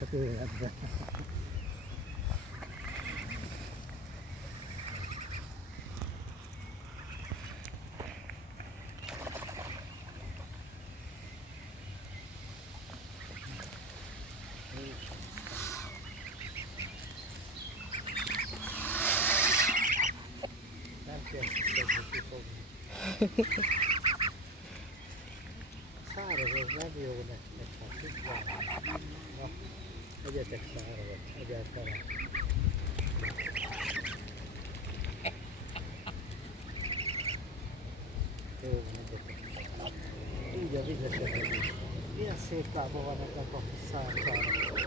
Életben. Nem kell kifogni. Száraz az nem jó nektek, ha tudják. Na, egyetek szárazat, egyáltalán. Jó, egyetek. Így a vizesek. Milyen szép lába van ennek a szárkának.